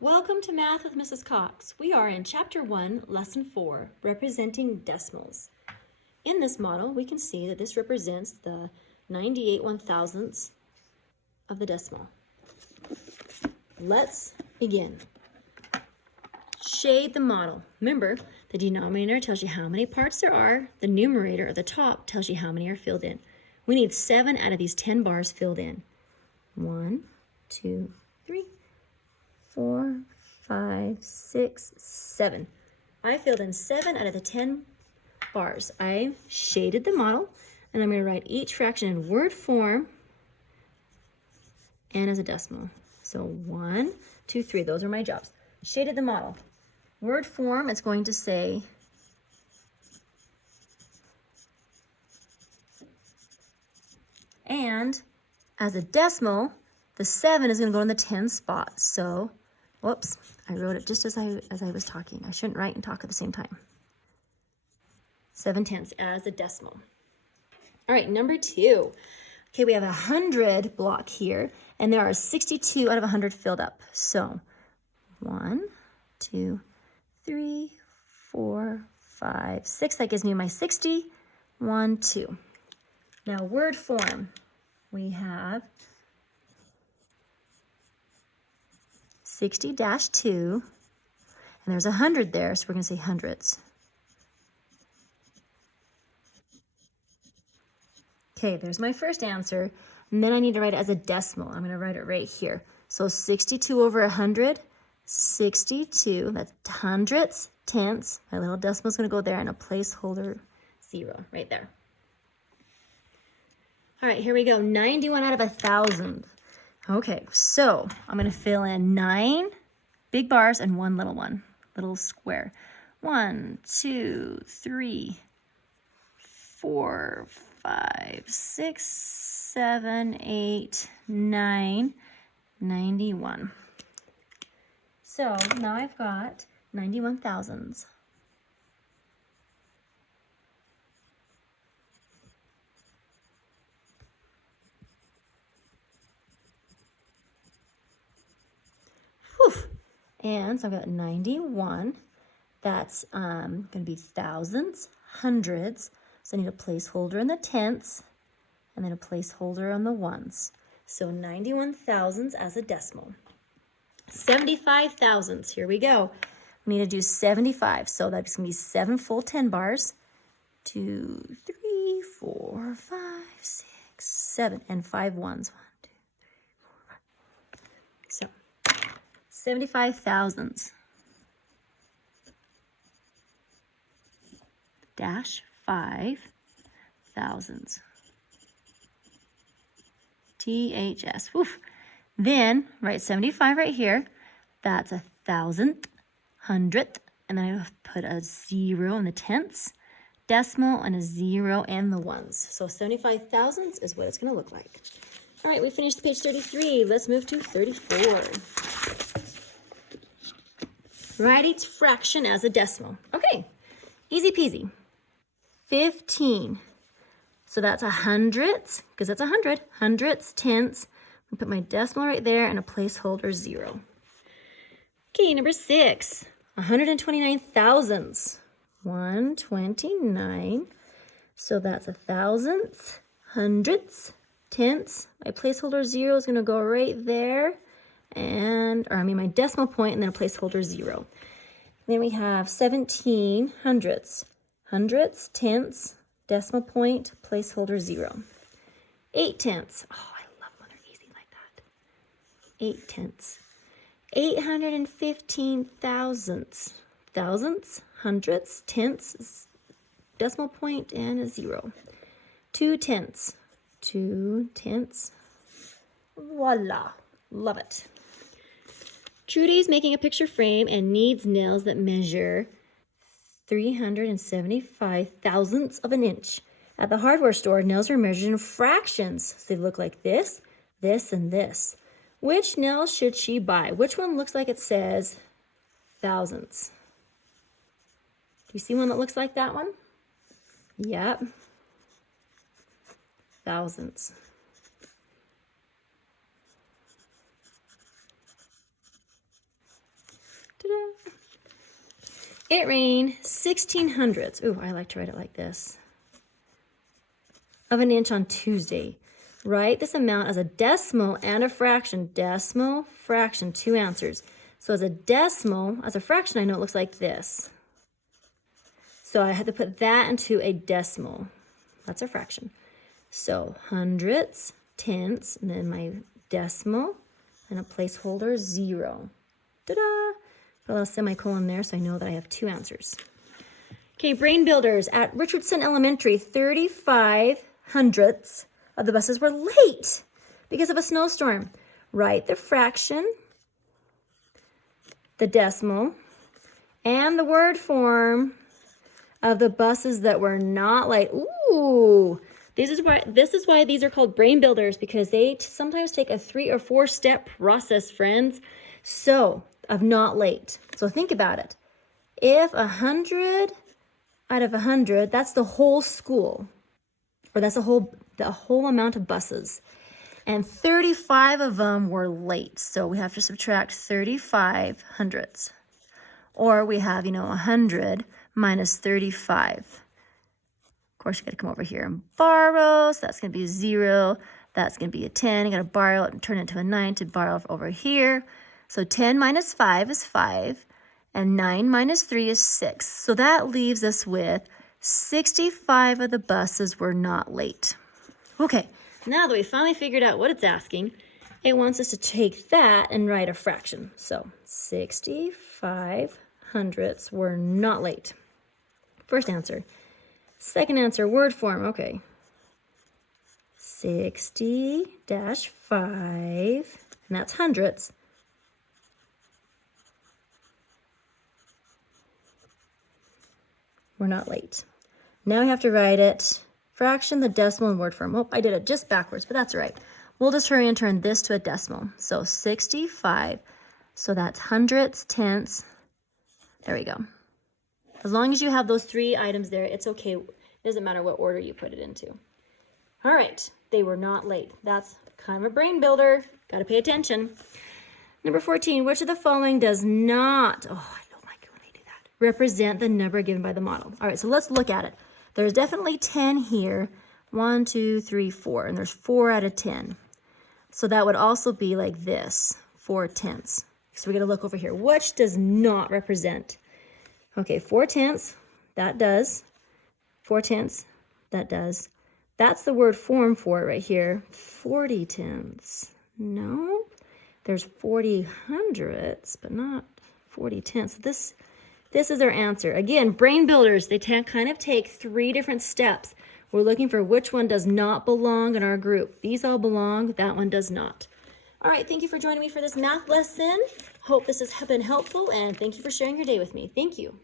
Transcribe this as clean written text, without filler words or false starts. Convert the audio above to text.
Welcome to Math with Mrs. Cox. We are in Chapter 1, Lesson 4, representing decimals. In this model, we can see that this represents the 98 1,000ths of the decimal. Let's begin. Shade the model. Remember, the denominator tells you how many parts there are. The numerator at the top tells you how many are filled in. We need 7 out of these 10 bars filled in. 1, 2, 3, 4, 5, 6, 7. I filled in 7 out of the 10 bars. I shaded the model, and I'm going to write each fraction in word form and as a decimal. So 1, 2, 3. Those are my jobs. Shaded the model. Word form, it's going to say and as a decimal, the 7 is going to go in the 10 spot. So, whoops, I wrote it just as I was talking. I shouldn't write and talk at the same time. 7/10 as a decimal. All right, number 2. Okay, we have a 100 block here, and there are 62 out of 100 filled up. So 1, 2, 3, 4, 5, 6. That gives me my 60. 1, 2. Now word form, we have 60-2, and there's 100 there, so we're going to say hundreds. Okay, there's my first answer, and then I need to write it as a decimal. I'm going to write it right here. So 62 over 100, 62, that's hundredths, tenths. My little decimal is going to go there, and a placeholder 0 right there. All right, here we go, 91 out of 1,000. Okay, so I'm going to fill in 9 big bars and 1 little square. 1, 2, 3, 4, 5, 6, 7, 8, 9, 91. So now I've got 91 thousandths. Whew. And so I've got 91. That's going to be thousandths, hundreds. So I need a placeholder in the tenths, and then a placeholder on the ones. So 91 thousandths as a decimal. 75 thousandths, here we go. We need to do 75, so that's going to be 7 full 10 bars. 2, 3, 4, 5, 6, 7, and 5 ones. 1, 2, 3, 4, 5. So 75 thousandths. Dash 5 thousandths. THS. Woof. Then write 75 right here. That's a thousandth, hundredth, and then I put a 0 in the tenths, decimal, and a 0 and the ones. So 75 thousandths is what it's going to look like. All right, we finished page 33. Let's move to 34. Write each fraction as a decimal. Okay, easy peasy. 15. So that's a hundredths, because that's 100. Hundredths, tenths. I put my decimal right there and a placeholder 0. Okay, number 6. 129 thousandths. 129. So that's a thousandths, hundredths, tenths. My placeholder 0 is going to go right there. My decimal point and then a placeholder 0. Then we have 17 hundredths. Hundredths, tenths, decimal point, placeholder 0. 8 tenths. Oh, I love when they're easy like that. 8 tenths. 815 thousandths. Thousandths, hundredths, tenths, decimal point, and a 0. 2 tenths. 2 tenths. Voila. Love it. Trudy's making a picture frame and needs nails that measure 375 thousandths of an inch. At the hardware store, nails are measured in fractions. So they look like this, this, and this. Which nails should she buy? Which one looks like it says thousandths? Do you see one that looks like that one? Yep. Thousandths. It rained 1600ths. Ooh, I like to write it like this. Of an inch on Tuesday. Write this amount as a decimal and a fraction. Decimal, fraction, 2 answers. So as a decimal, as a fraction, I know it looks like this. So I had to put that into a decimal. That's a fraction. So hundredths, tenths, and then my decimal, and a placeholder 0. Ta-da! Put a little semicolon there so I know that I have 2 answers. Okay, brain builders. At Richardson Elementary, 35 hundredths of the buses were late because of a snowstorm. Write the fraction, the decimal, and the word form of the buses that were not late. Ooh, this is why these are called brain builders, because they sometimes take a 3 or 4 step process, friends. So, of not late. So think about it. If 100 out of 100, that's the whole school, or that's the whole amount of buses, and 35 of them were late. So we have to subtract 35 hundredths, or we have 100 minus 35. Of course, you got to come over here and borrow. So that's going to be 0. That's going to be a 10. You got to borrow it and turn it into a 9 to borrow over here. So 10 minus 5 is 5, and 9 minus 3 is 6. So that leaves us with 65 of the buses were not late. Okay, now that we finally figured out what it's asking, it wants us to take that and write a fraction. So 65 hundredths were not late. First answer. Second answer, word form. Okay. 60-5, and that's hundredths. We're not late. Now we have to write it, fraction, the decimal, and word form. Oh, I did it just backwards, but that's all right. We'll just hurry and turn this to a decimal. So 65, so that's hundredths, tenths. There we go. As long as you have those 3 items there, it's okay. It doesn't matter what order you put it into. All right, they were not late. That's kind of a brain builder. Got to pay attention. Number 14, which of the following does not, represent the number given by the model? All right, so let's look at it. There's definitely 10 here. 1, 2, 3, 4, and there's 4 out of 10. So that would also be like this, 4 tenths. So we're gonna look over here. Which does not represent? Okay, 4 tenths, that does. 4 tenths, that does. That's the word form for it right here. 40 tenths, no. There's 40 hundredths, but not 40 tenths. This is our answer. Again, brain builders, they kind of take 3 different steps. We're looking for which one does not belong in our group. These all belong, that one does not. All right, thank you for joining me for this math lesson. Hope this has been helpful, and thank you for sharing your day with me. Thank you.